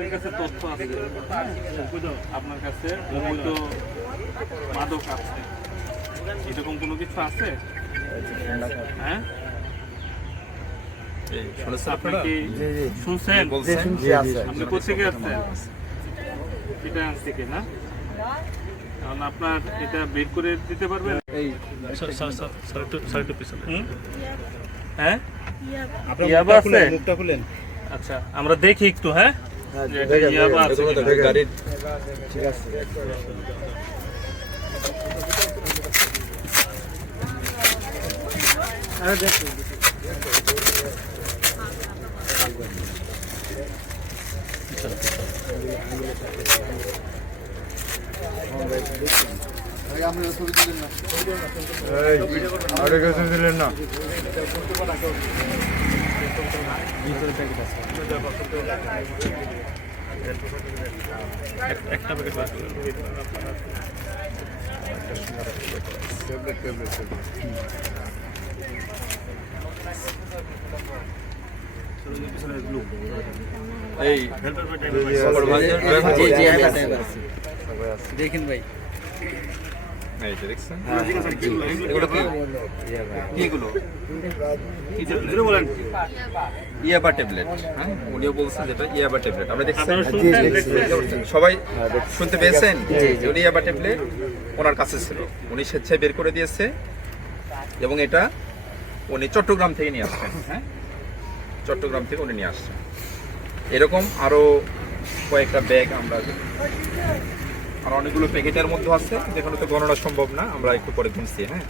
আপনার কাছে তথ্য আছে, আপনার কাছে অবৈধ মাদক আছে, এরকম কোনো কিছু আছে? হ্যাঁ, আপনি কি শুনছেন? আপনি কোথেকে আসছেন? এটা থেকে না, কারণ আপনার এটা বের করে দিতে পারবেন? হ্যাঁ, ইয়াবা আছে? মুখটা খুলেন। আচ্ছা, আমরা দেখি একটু। হ্যাঁ, যে এটা ইয়াবা আছে কিনা। ঠিক আছে। একটা প্যাকেট দেখেন ভাই, ইয়াবা ট্যাবলেট, হ্যাঁ উনিও বলছেন যেটা ইয়াবা ট্যাবলেট আমরা দেখছেন, সবাই শুনতে পেয়েছেন? উনি ইয়াবা ট্যাবলেট ওনার কাছে ছিল, উনি স্বেচ্ছায় বের করে দিয়েছে এবং এটা উনি চট্টগ্রাম থেকে নিয়ে আসছেন। হ্যাঁ, চট্টগ্রাম থেকে উনি নিয়ে আসছেন। এরকম আরো কয়েকটা ব্যাগ আমরা, আর অনেকগুলো প্যাকেটের মধ্যে আছে যেখানে তো গণনা সম্ভব না, আমরা একটু পরে গুনছি। হ্যাঁ,